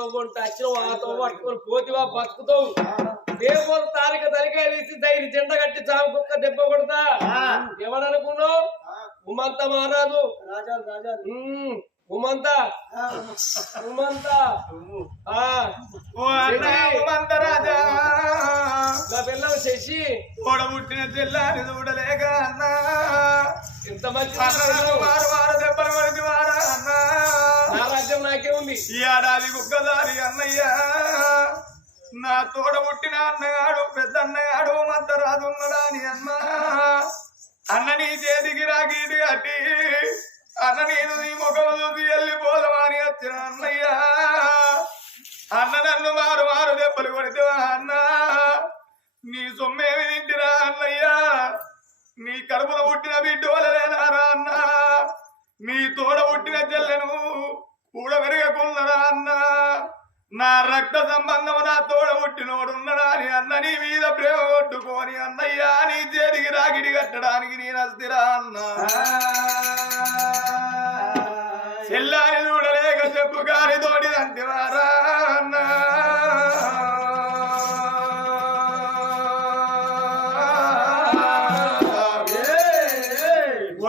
తోటి వచ్చినావు ఆ తో పట్టుకొని పోతివా బతుకుతావు. దేవుడు తారిక తలికాయ దైరి జెండ కట్టి చావు కుక్క దెబ్బ కొడతా. ఏమనుకున్నావు ఉమంత మహారాజు. రాజా రాజా ఉమంత. ఉమంత. ఆ. ఓ అన్న ఉమంత రాజా. నా పిల్లలు శశి. తోడబుట్టిన తెల్లారి చూడలేక అన్న. ఎంత మంచి వారు వారు దెబ్బలు వారా అన్న. నా రాజ్యం నాకే ఉంది. ఈ ఏడాది గుగ్గదారి అన్నయ్య. నా తోడబుట్టిన అన్నగాడు పెద్ద అన్నగాడు మంత రాజు ఉన్నాడా అని అన్న. అన్న నీ చేతికి రాకీటి కట్టి అన్న నేను నీ ముఖం చూసి వెళ్ళి అని వచ్చిన అన్నయ్య. అన్న నన్ను మారు మారు దెబ్బలు కొడితే అన్న. నీ సొమ్మేమి తింటిరా అన్నయ్య? నీ కడుపున పుట్టిన బిడ్డ వలలేనారా అన్న? నీ తోడ పుట్టిన చెల్లెను కూడా వెరగకున్నరా అన్న? నా రక్త సంబంధం నా తోడ పుట్టినోడున్నడా అని అన్న? నీ మీద ప్రేమ కొట్టుకొని అన్నయ్య నీ చేతికి రాగిడి కట్టడానికి నేను అస్తిరా అన్నా. చెల్లారి చూడలేక చెప్పు కాని తోడి అంతివారా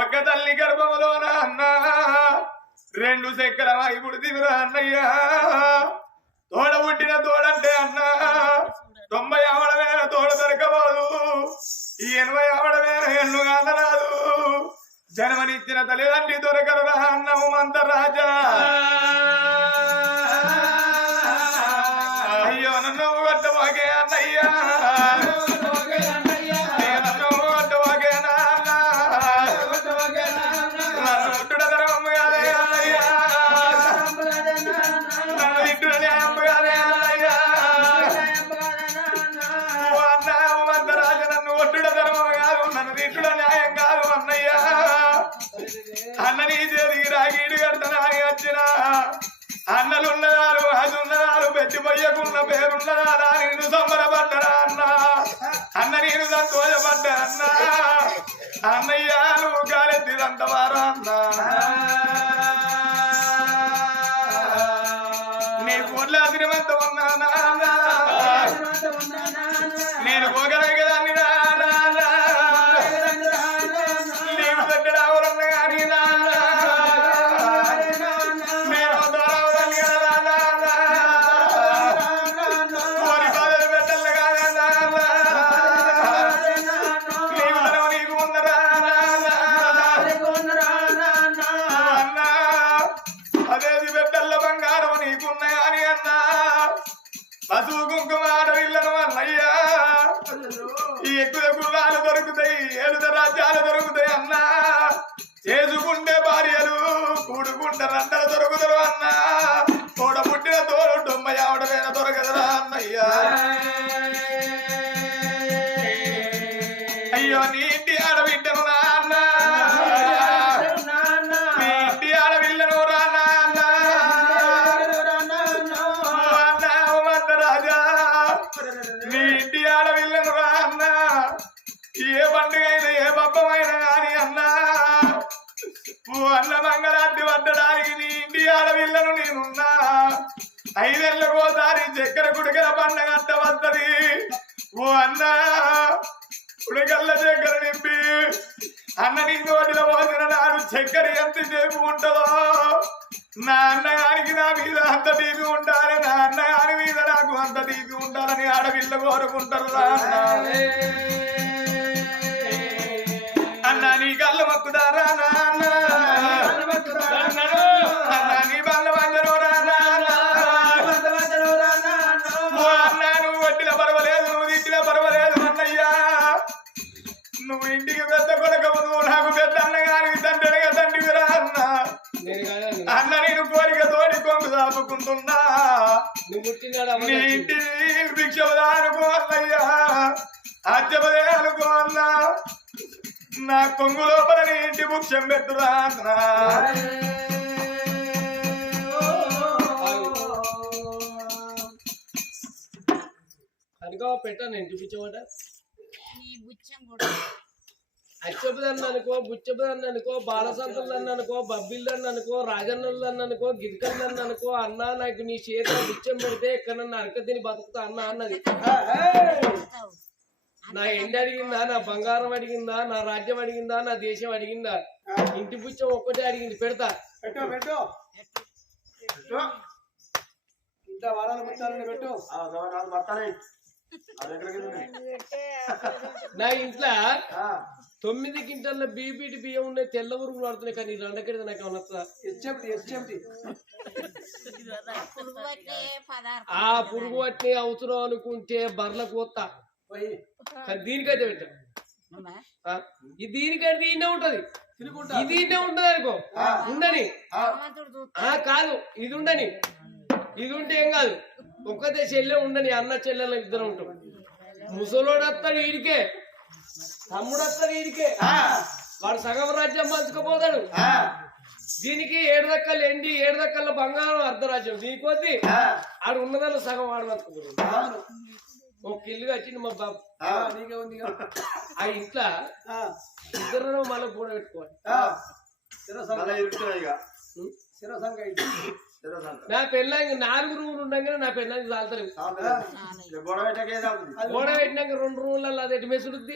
ఒక తల్లి గర్భములోన అన్న. రెండు చక్కెర ఇప్పుడు దిగురా అన్నయ్య. తోడ పుట్టిన తోడంటే అన్నా. వచ్చిన? అన్నలున్నదారు అదున్నదారు పెట్టి పొయ్యకున్న పేరున్నదారా నేను సంబరపడ్డరా అన్న? అన్న నేను సంతోషపడ్డా అన్న? అన్నయ్య నువ్వు కాలెత్తిదంతవారా అన్న? నీ ఫోన్లో అగ్రిమంతం ఉన్నానా అన్న చక్కెర నింపి అన్న నీ నోటిలో పోసిన నాడు చక్కెర ఎంతసేపు ఉంటుందో? నా అన్నగారికి నా మీద అంత తీపి ఉండాలి నా అన్నగారి మీద నాకు అంత తీపి ఉండాలని ఆడపిల్ల కోరుకుంటారు. అన్న. నీ కళ్ళు మక్కుదారా నేను కోరిక తోడి కొంగు పుట్టినాడు నీ ఇంటి నా కొంగు లోపల నీ ఇంటి భుక్షం పెట్టురా అన్నా. పెట్టాను చూపించమంట నీ బుచ్చం కూడా అచ్చపదన్న అనుకో బుచ్చపదన్న అనుకో బాలసంతలన్న అనుకో బబ్బిల్లన్న అనుకో రాజన్నలన్న అనుకో గిరికల్లన్న అనుకో అన్న నాకు నీ చేతిలో బుచ్చం పెడితే ఎక్కడన్నా అరక తిని బతుకుతా అన్న అన్నది. నా ఎండి అడిగిందా నా బంగారం అడిగిందా నా రాజ్యం అడిగిందా నా దేశం అడిగిందా? ఇంటి బుచ్చం ఒక్కటే అడిగింది పెడతా. పెట్టు పెట్టు. పెట్టు. ఇంత వారాలు ముచ్చాలని పెట్టు. నా ఇంట్లో తొమ్మిది గింటల బీపీటి బియ్యం ఉన్నాయి తెల్ల ఊరుకులు పడుతున్నాయి కానీ రెండకెడితే నాకు ఏమన్నా ఆ పురుగు పట్టి అవసరం అనుకుంటే పోయి. కానీ దీనికైతే పెట్టా. ఈ దీనికైతే దీన్నే ఉంటది. ఇది దీన్నే ఉంటది అనుకో. ఉండని. కాదు. ఇది ఉండని. ఇది ఉంటే ఏం కాదు. ఒక్కతే చెల్లె ఉండని అన్న చెల్లెల ఇద్దరు ఉంటాం ముసలోడు వస్తాడు ఈడికే. తమ్ముడు వస్తాడు ఈడికే వాడు సగం రాజ్యం పంచుకోపోతాడు దీనికి ఏడు దక్కలు ఎండి ఏడు దక్కల బంగారం అర్ధరాజ్యం. దీనికి వద్ది ఆడు ఉన్నదాన్ని సగం వాడు పంచుకోపోతాడు. ఒక ఇల్లు కట్టింది మా బాబు. ఆ, నీకే ఉంది. ఆ ఇంట్లో ఆ, ఇద్దరు మళ్ళీ కూడ పెట్టుకోవాలి. నా పెళ్ళాంగి నాలుగు రూములు ఉండగానే నా పెళ్ళాంగి చాలుతలేవు చాలు. గోడ పెట్టినాక రెండు రూములలో అది ఎటు మెసులుద్ది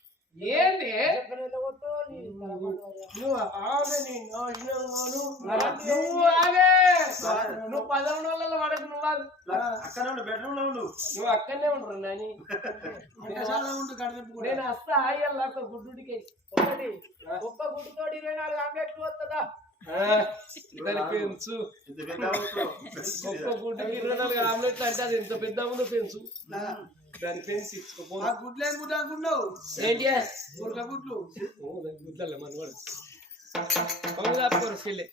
ఏంది? నువ్వు ఆగే. నువ్వు ఆగే నువ్వు పదకొండు వాళ్ళ పడకు నువ్వు ఆగు. నువ్వు అక్కడనే ఉండరు నాని. నేను వస్తా ఆయ్యల్లా ఒక గుడ్డుడికి. ఒకటి ఒక్క గుడ్డుతోటి ఇరవై నాలుగు ఆమ్లెట్లు వస్తుందా పెంచు. ఒక్క గుడ్డుకి ఇరవై నాలుగు ఆమ్లెట్లు అంటే అది ఎంత పెద్ద ఉందో పెంచు. దాని ఆ గుడ్లు ఏం ఏంటి? గుడ్ల. గుడ్లు మనవాడు కొంగు చెల్లె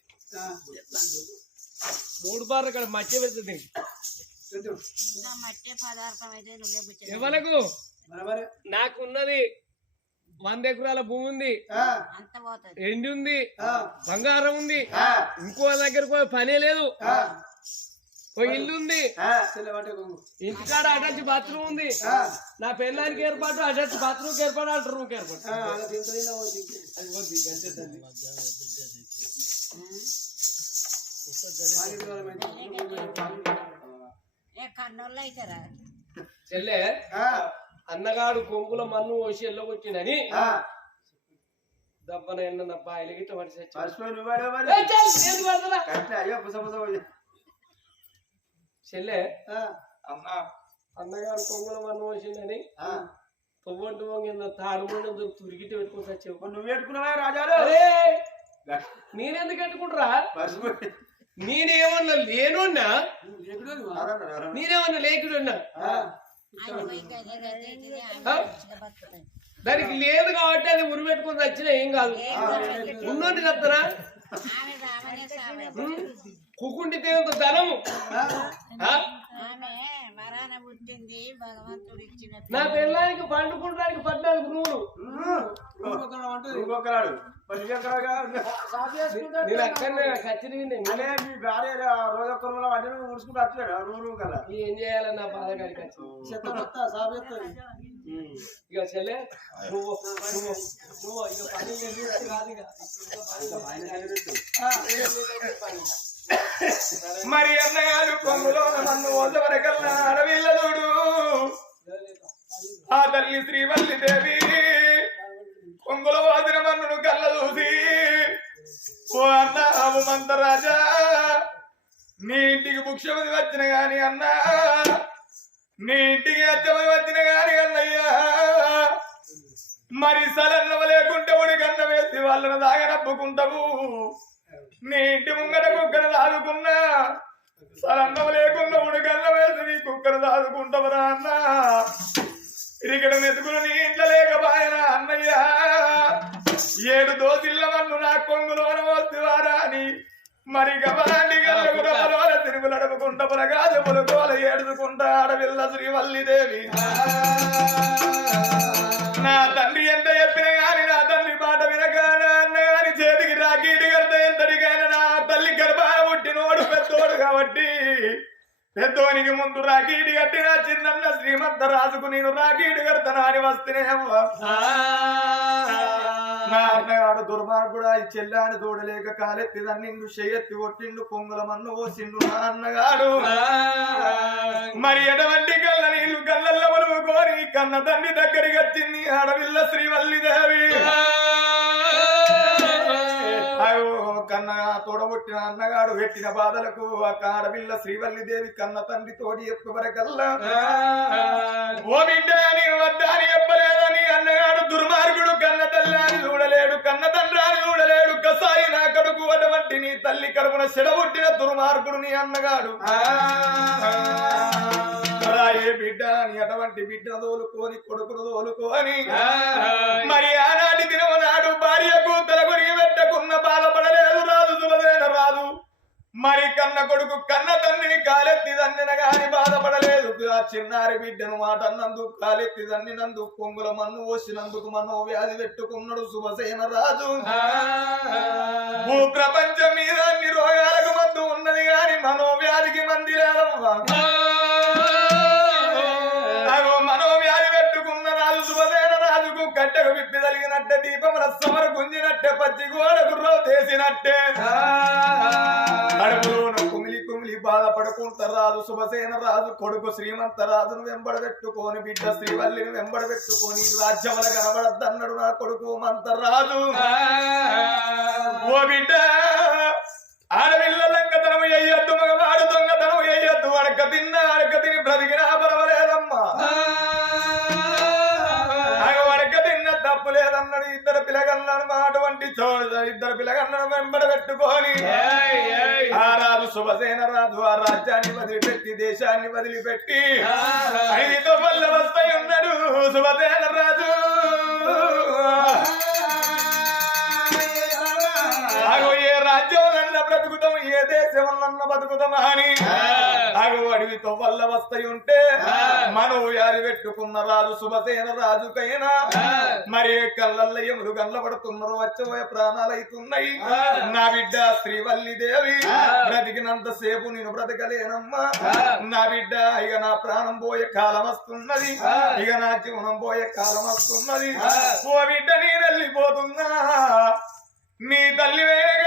మూడు బార్లు అక్కడ పెడుతుంది మట్టే పదార్థం అయితే నువ్వే బుచ్చ ఎవరకు నాకున్నది వంద ఎకరాల భూమి ఉంది. ఆ, అంత పోతుంది. ఎండి ఉంది. ఆ, బంగారం ఉంది. ఇంకో దగ్గర పోయి పనే లేదు. ఇల్లు ఉంది. ఇంటికాడ అటాచ్ బాత్రూమ్ ఉంది. ఆ, నా పెళ్ళానికి ఏర్పాటు అటాచ్ బాత్రూమ్ ఏర్పాటు అంటారు రూమ్ ఏర్పాటు. చెల్లె ఆ, అన్నగాడు కొంగుల మన్ను పోసి ఎల్లగొట్టిండని ఆ. దబ్బన ఎండ నా బాయిలు గిట్ట పడి చెల్లె ఆ, అమ్మా అన్నగాడు కొంగుల మన్ను పోసిండని ఆ. పొవ్వంటి వంగిన తాడు ముందు తురిగిటి పెట్టుకొని చచ్చావు మరి నువ్వు పెట్టుకున్నావా రాజాలు? నేనెందుకు పెట్టుకుంటారా? నేనేమన్నా లేనున్నా? నేనేమన్నా లేకుడున్నా. దానికి లేదు కాబట్టి అది ఉరి పెట్టుకొని చచ్చినా ఏం కాదు. ఉన్నోటి చెప్తారా? ఆమె ఆమెనే సామె. కుకుండి తేనంత ధనము. నా పిల్లానికి పండుకుంటానికి పద్నాలుగు ఉంటది. ఇంకొకరాడు నేను అక్కడనే ఖచ్చితంగా అనే మీ భార్య రోజు ఒక్క రూమ్ అంటే నువ్వు ఊడ్చుకుంటూ వచ్చాడు కదా ఏం చేయాలని నా బాధ. ఇక చెల్లె నువ్వు నువ్వు నువ్వు ఇక పని నిర్వహించి రాదు ఇక. ఆ, మరి అన్నగారు కొంగులో నన్ను వరకల్లా అడవిల్లదుడు ఆ తల్లి శ్రీవల్లి దేవి కొంగుల వాదిన మన్నును కళ్ళ చూసి ఓ అన్న మంత రాజా నీ ఇంటికి భుక్షమతి వచ్చిన గాని అన్నా నీ ఇంటికి అచ్చమది వచ్చిన గాని అన్నయ్యా మరి సలన్నవ లేకుంటే ఒడి కన్న వేసి వాళ్ళను దాగనప్పుకుంటావు. నీ ఇంటి ముంగట కుక్కను దాదుకున్నా సలన్నవ లేకుండా ఉడి కన్న వేసి నీ కుక్కను దాదుకుంటావురా అన్న. ఇక్కడ మెతుకులు నీ ఇంట్లో లేకపోయినా అన్నయ్య. ఏడు దోసిల్ల మన్ను నా కొంగులోన వస్తువారా అని. మరి గమనాన్ని గలగురమలోన తిరుగులు అడుపుకుంట పులగాదు పులుకోల ఏడుచుకుంటా ఆడవిల్ల శ్రీవల్లిదేవి. నా తండ్రి ఎంత చెప్పిన గాని నా తండ్రి కాబట్టి పెద్దోనికి ముందు రాకీడి కట్టిన చిన్న శ్రీమంత రాజుకు నేను రాకీడి కడతాను అని వస్తేనే అన్నగాడు దుర్మార్గుడా ఈ చెల్లాని చూడలేక కాలెత్తి నిన్ను చెయ్యెత్తి కొట్టిండు పొంగుల మన్ను పోసిండు నా అన్నగాడు. మరి ఎటువంటి కళ్ళ నీళ్ళు కళ్ళల్ల వలువుకోని కన్న తండ్రి దగ్గరికి వచ్చింది ఆడవిల్ల శ్రీవల్లి దేవి అయ్యో. కన్న తోడబుట్టిన అన్నగాడు పెట్టిన బాధలకు ఆ ఆడవిల్ల శ్రీవల్లి దేవి కన్న తండ్రి తోడి ఎప్పు వరకల్లా. ఓ బిడ్డ నేను వద్దా అని చెప్పలేదని అన్నగాడు దుర్మార్గుడు కన్న తల్లి చూడలేడు కన్న తండ్రి అని చూడలేడు కసాయి నా కడుపు అటువంటి నీ తల్లి కడుపున చెడబుట్టిన దుర్మార్గుడు నీ అన్నగాడు. రాయే బిడ్డ అని అటువంటి బిడ్డను తోలుకొని కొడుకును తోలుకొని మరి ఆనాటి దినము నాడు భార్యకు తలగొరిగి పెట్టకున్న బాధపడలేదు రాదు రాదు. మరి కన్న కొడుకు కన్న తండ్రిని కాలెత్తి దన్నిన గాని బాధపడలేదు. ఆ చిన్నారి బిడ్డను మాట అన్నందుకు కాలెత్తి దన్నినందు పొంగుల మన్ను పోసినందుకు మనో వ్యాధి పెట్టుకున్నాడు శుభసేన రాజు. భూ ప్రపంచం మీద అన్ని రోగాలకు మందు ఉన్నది గాని మనోవ్యాధికి మంది లేదమ్మా మనోవ్యాధి పెట్టుకున్న రాజు శుభసేన రాజుకు కట్టెకు విప్పి తలిగినట్టే దీపం రసమర గుంజినట్టే పచ్చి గోడకు రోతేసినట్టే అడవులోన కుమిలి కుమిలి బాధపడుకుంట రాజు శుభసేన రాజు కొడుకు శ్రీమంత రాజును వెంబడబెట్టుకొని బిడ్డ శ్రీవల్లిని వెంబడబెట్టుకొని రాజ్యముల కనబడద్దన్నాడు నా కొడుకు మంత రాజు ఓ బిడ్డ ఆడపిల్ల లంకతనము ఎయ్యొద్దు మగవాడు దొంగతనము ఎయ్యొద్దు అడక తిన్న అడక తిని బ్రతికినా ఇద్దరు పిల్లగన్నాను అటువంటి ఇద్దరు పిల్లగన్నాను వెంబడ పెట్టుకొని. ఆ రాజు శుభసేన రాజు ఆ రాజ్యాన్ని వదిలిపెట్టి దేశాన్ని వదిలిపెట్టి. ఐదుతో వల్ల వస్తాయి ఉన్నాడు శుభసేన రాజు. బ్రతుకుతాం ఏ దేశంలో బతుకుతాం అని. అగో అడవితో వల్ల వస్తాయి ఉంటే మనం యారి పెట్టుకున్న రాజు శుభసేన రాజుకైనా. మరి కళ్ళల్లో ఎమురు గల్లబడుతున్నారు వచ్చబోయే ప్రాణాలు అవుతున్నాయి నా బిడ్డ శ్రీవల్లి దేవి బ్రతికినంత సేపు నేను బ్రతకలేనమ్మా. నా బిడ్డ ఇక నా ప్రాణం పోయే కాలం వస్తున్నది. ఇక నా జీవనం పోయే కాలం వస్తున్నది. ఓ బిడ్డ నేను వెళ్ళిపోతున్నా నీ నేను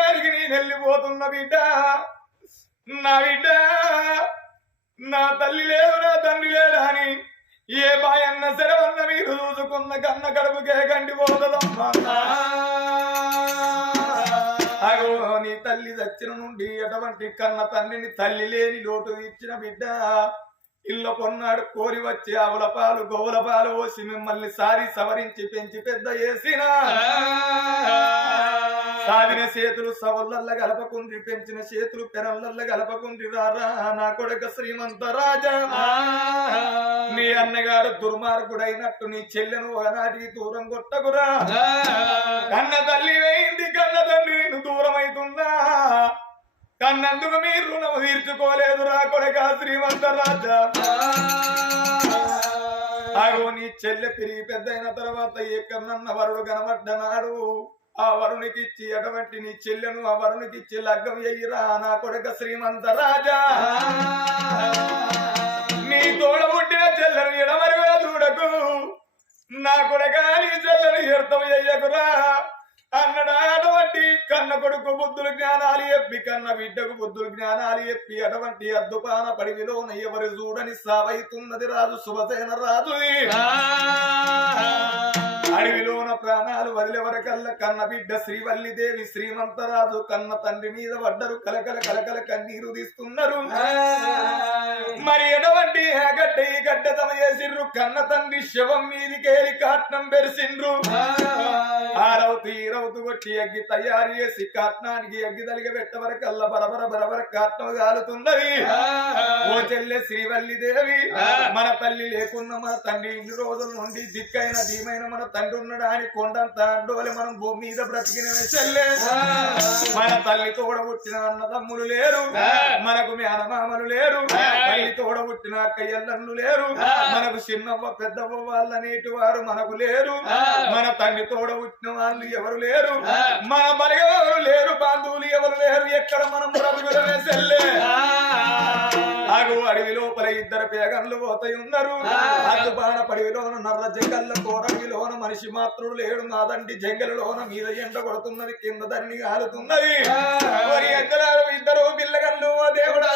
వెళ్ళిపోతున్న బిడ్డ. నా బిడ్డ నా తల్లి లేదు నా తండ్రి లేడా అని ఏ భాయన్న సరే ఉన్న మీరు చూసుకున్న కన్న కడుపుకే కంటి పోతుందమ్మా అగో నీ తల్లి దచ్చిన నుండి ఎటువంటి కన్న తండ్రిని తల్లి లేని లోటు ఇచ్చిన బిడ్డ. ఇళ్ళ కొన్నాడు కోరి వచ్చి ఆవుల పాలు గోవుల పాలు పోసి మిమ్మల్ని సారి సవరించి పెంచి పెద్ద చేసిన. సాగిన చేతులు సవల్లల్ల గలపకుండ్రి పెంచిన చేతులు పెరల్లల్ల గలపకుండ్రి. రారా నా కొడుక శ్రీమంత రాజా. నీ అన్నగారు దుర్మార్గుడైనట్టు నీ చెల్లెను ఒకనాటికి దూరం కొట్టకురా. కన్న తల్లి వేయింది కన్న తండ్రి నేను దూరం అవుతున్నా కన్నందుకు మీరు రుణము తీర్చుకోలేదు రా కొడక శ్రీమంత రాజా అగో నీ చెల్లె పెరిగి పెద్దయిన తర్వాత ఏ కన్నన్న వరుడు కనబడ్డనాడు? ఆ వరునికి ఇచ్చి అటువంటి నీ చెల్లెను ఆ వరునికి ఇచ్చి లగ్గం ఎయ్యిరా నా కొడుక శ్రీమంత రాజా నీ తోడ పుట్టిన చెల్లెను ఎడమరుగా చూడకు. నా కొడక నీ చెల్లెను ఎడతం ఎయ్యకురా కన్న బిడ్డకు బుద్ధులు జ్ఞానాలు ఎప్పి అటువంటి అద్దుపాన పడివిలోన ఎవరు చూడని సావైతున్నది రాజు శుభసేన రాజు అడవిలోన ప్రాణాలు వదిలేవరకల్ల కన్న బిడ్డ శ్రీవల్లిదేవి శ్రీమంతరాజు కన్న తండ్రి మీద పడ్డరు. కలకల కలకల కన్నీరు తీస్తున్నారు. మరి ఎటువంటి ఆ గడ్డ ఈ గడ్డ తమ చేసిండ్రు కన్న తండ్రి శవం మీదికేలి కాట్నం పెరిసిండ్రు. ఆ రౌతు వచ్చి కొట్టి అగ్గి తయారు చేసి కాట్నానికి అగ్గి తలిగి పెట్టవరకల్లా బరబర బరబర కాట్నం కాలుతున్నది చెల్లె శ్రీవల్లి దేవి. మన తల్లి లేకున్న మన తండ్రి ఇన్ని రోజుల నుండి దిక్కైన ధీమైన మన తండ్రి ఉన్నాడా అని కొండంత అండోలి మనం భూమి మీద బ్రతికిన చెల్లె. మన తల్లి తోడ పుట్టిన అన్నదమ్ములు లేరు. మనకు మేనమామలు లేరు. తల్లి తోడ పుట్టిన అక్కయ్యలు లేరు. మనకు చిన్నవ్వ పెద్దవ్వ వాళ్ళు అనేటి వారు మనకు లేరు. మన తండ్రి తోడ పుట్టిన వాళ్ళు ఎవరు లేరు. మన బలిగా ఎవరు లేరు బంధువులు ఎవరు లేరు. ఎక్కడ మనం బ్రతుకులమే సెల్లే ఆగు అడవి లోపల ఇద్దరు పేగన్లు పోతాయి ఉన్నారు అద్దుబాన పడివిలోన నర్ర జంగల్ల కోరవిలోన మనిషి మాత్రుడు లేడు. నాదండి జంగలలోన మీద ఎండ కొడుతున్నది కింద ధరణి కాలుతున్నది. ఇద్దరు పిల్లగన్లు ఓ దేవుడా.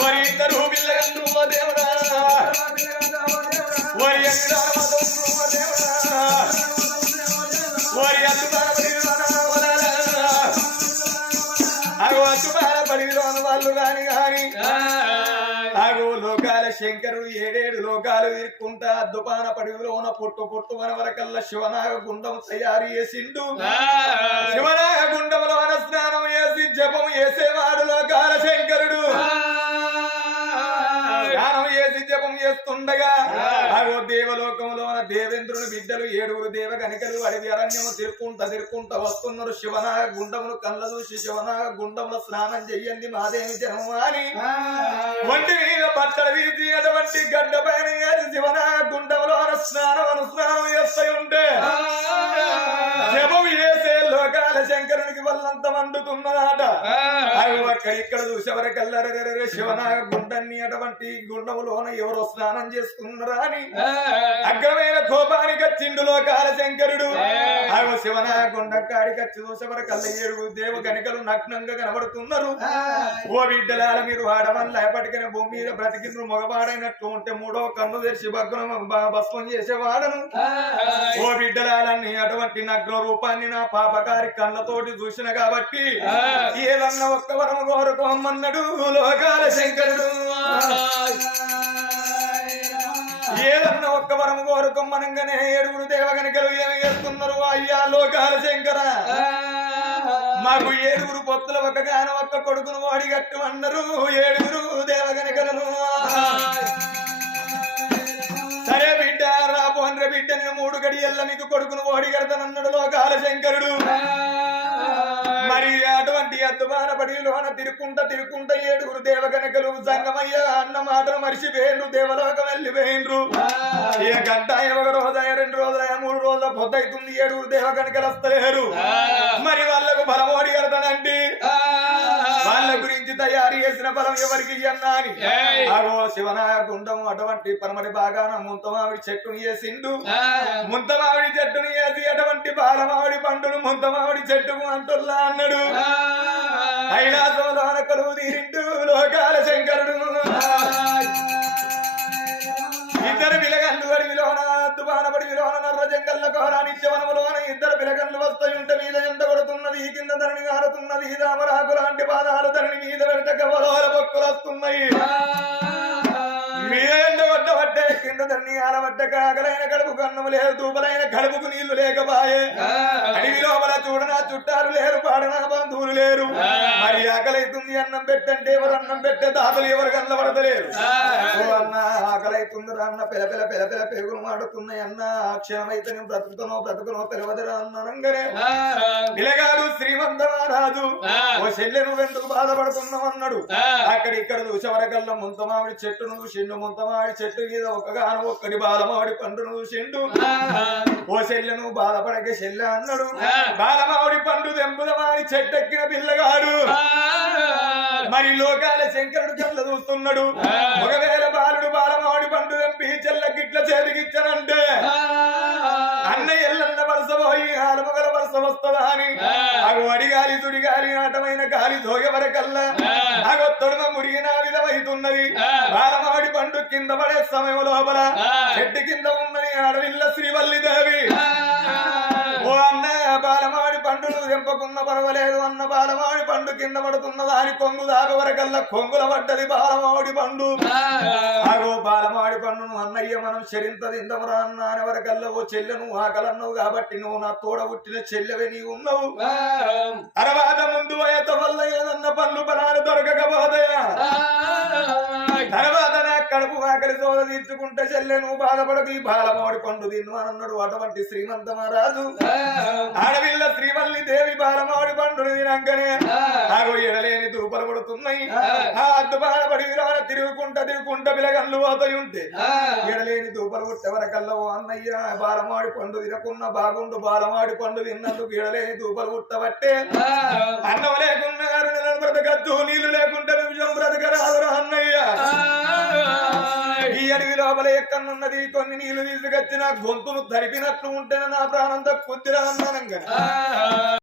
మరి ఇద్దరు పిల్లగన్లు ఓ దేవుడా. మరి ఎక్కడ దేవుడా పడివిలోన వాళ్ళు గాని ఆగు లోకాల శంకరుడు ఏడేడు లోకాలు ఇరుక్కుంటా దుపాన పడిలోన పుట్టు పుట్టు మన వరకల్లా శివనాగ గుండం తయారు చేసిండు. శివనాగ గుండంలోన స్నానం చేసి జపం చేసేవాడు లోకాల శంకరుడు. చేస్తుండగా ఆగో దేవలోకంలోన దేవేంద్రుని బిడ్డలు ఏడుగురు దేవ గనికలు అడవి అరణ్యము తిరుక్కుంటా తిరుక్కుంటా వస్తున్నారు. శివనాగ గుండమును కళ్ళ చూసి శివనాగ గుండములో స్నానం చెయ్యండి మాదేమి జనము అని. ఒంటి మీద బట్టలు వీసి అటువంటి గడ్డ పైన వేసి శివన గుండంలో స్నానం అనుస్నానం చేస్తూ ఉంటే జపం చేసే శంకరునికి వల్లంత మండుతున్నదాట. అక్కడ ఇక్కడ చూసేవరకల్లారే శివనాగ గుండాన్ని అటువంటి గుండములోన ఎవరో స్నానం చేసుకున్నారా అని. అగ్రమైన కోపానికి వచ్చిండు లోకాల శంకరుడు అవి శివనాగ గుండం కాడికి వచ్చి చూసేవరకల్ల ఏడుగు దేవ గనికలు నగ్నంగా కనబడుతున్నారు. ఓ బిడ్డలాల మీరు ఆడవాళ్ళు ఎప్పటికైనా భూమి మీద బ్రతికిండ్రు మగవాడైనట్లు ఉంటే మూడో కన్ను తెరిచి భగ్నం బ- భస్మం చేసేవాడను. ఓ బిడ్డలాలని అటువంటి నగ్న రూపాన్ని నా పాపకారి కళ్ళతోటి చూసిన కాబట్టి ఏదన్నా ఒక్క వరం కోరుకోమన్నాడు లోకాల శంకరుడు. ఏదన్నా ఒక్క వరం కోరుకోమనంగానే ఏడుగురు దేవగనికలు ఏమి చేస్తున్నారు? అయ్యా లోకాల శంకర. మాకు ఏడుగురు పొత్తుల ఒక గాన ఒక్క కొడుకును ఓడిగట్టు అన్నారు ఏడుగురు దేవగనికలను అద్దుమాన పడిలోన తిరుక్కుంట తిరుక్కుంట ఏడుగురు దేవగనకలు సంగమయ్య అన్న మాటలు మరిచిపోయిండ్రు దేవలోకం వెళ్ళిపోయిండ్రు ఈ గంట ఒక రోజాయ రెండు రోజులయ మూడు రోజుల పొద్దవుతుంది ఏడుగురు దేవగనకలు వస్తలేరు. మరి వాళ్ళకు బలం ఓడిగడతానండి వాళ్ళ గురించి తయారు చేసిన బలం ఎవరికి ఇయ్యన్నా అని. ఆగో శివనాయ గుండం అటువంటి పరమటి బాగాన ముంతమావిడి చెట్టును వేసిండు. ముంతమావిడి చెట్టును వేసి అటువంటి బాలమావిడి పండును ముంతమావిడి చెట్టుకు అంటుల్లా అన్నాడు. కైలాసంలోన కలువు తీరిండు లోకాల శంకరుడు. ఇద్దరు పిలగన్లు అడవిలోన తుఫాన పడివిలోన నర్ర జంగల్ల కోర నిత్యవనములోన ఇద్దరు పిలగన్లు వస్తాయి ఉంటే మీద ఎంత కొడుతున్నది ఈ కింద ధరణి కారుతున్నది రామరాకు లాంటి పాదాలు ధరణి మీద వెంట కవలోల బొక్కులు వస్తున్నాయి పడ్డ పట్టే కింద ధరణి ఆలబడ్డ కాకలైన కడుపు కన్నుము లేదు తూపలైన కడుపుకు నీళ్ళు లేకపాయే. అడవి లోపల చూడనా చుట్టాలు లేరు పాడనా బంధువులు లేరు. మరి ఆకలైతుంది అన్నం పెట్టంటే ఎవరు అన్నం పెట్టే దాతలు ఎవరు ఓ అన్న ఆకలైతుంది అన్న పిల పిల పిల పిల పెరుగులు మాడుతున్నాయి అన్న క్షణమైతే నేను బ్రతుకుతానో బ్రతుకునో తెలియదురా అన్ననంగానే ఓ చెల్లె నువ్వెందుకు బాధపడుతున్నావు అన్నాడు. అక్కడ ఇక్కడ చూసేవరకల్లా ముంత మామిడి చెట్టును చూసిండు ముంత మామిడి చెట్టు మీద ఒకగాను ఒక్కడి బాలమామిడి పండును చూసిండు. ఓ చెల్లెను బాధపడక చెల్లె అన్నాడు. బాలమామిడి పండు దెంపుదమాని చెట్టెక్కిన పిల్లగాడు. మరి లోకాల శంకరుడు కళ్ళ చూస్తున్నాడు. ఒకవేళ గిట్ల చేతికిచ్చనంటే అన్న ఎల్లన్న వరుస పోయి ఆలమగల వరుస వస్తుందా అని. అగు అడిగాలి తుడిగాలి ఆటమైన గాలి దోగ వరకల్లా. అగో తొడమ మురిగిన విధమైతున్నది బాలమాడి పండు కింద పడే సమయం లోపల చెట్టు కింద ఉన్నది ఆడవిల్ల శ్రీవల్లి దేవి తెంపకున్న పర్వాలేదు అన్న బాలమాడి పండు కింద పడుతున్న దాని కొంగు దాక వరకల్లా కొంగుల పడ్డది బాలమాడి పండు. ఆగో బాలమాడి పండును అన్నయ్య మనం చెరింత తిందమరా అన్న అని వరకల్లా ఓ చెల్లె నువ్వు ఆకలన్నావు కాబట్టి నువ్వు నా తోడ పుట్టిన చెల్లెవే నీవు ఉన్నావు. తర్వాత ముందు వయత వల్ల ఏదన్న పనులు బలాలు దొరకకపోతాయా తర్వాత నా కడుపు ఆకలి సోద తీర్చుకుంటే చెల్లె నువ్వు బాధపడకు ఈ బాలమోడి పండు తిన్ను అని అన్నాడు అటువంటి శ్రీమంత మహారాజు. ఆడవిల్ల శ్రీవల్లి దేవి బాలమోడి పండుని తినంకనే ఆగో ఎడలేని దూపలు పడుతున్నాయి ఆ. అద్దు బాధపడి విరాన తిరుగుకుంటా తిరుగుకుంటా పిలగన్లు పోతాయి ఉంటే ఎడలేని దూపలు పుట్టవరకల్లా ఓ అన్నయ్య బాలమాడి పండు తినకున్న బాగుండు బాలమాడి పండు తిన్నందుకు ఎడలేని దూపలు పుట్టబట్టే అన్నం లేకున్నా ఆరు నెలలు బ్రతకచ్చు నీళ్ళు లేకుంటే నిమిషం బ్రతకరాదురా అన్నయ్య. ఈ అడవి లోపల ఎక్కనున్నది? కొన్ని నీళ్ళు తీసుకొచ్చి నా గొంతును తరిపినట్లు ఉంటేనే నా ప్రాణం తక్కువ అన్నాను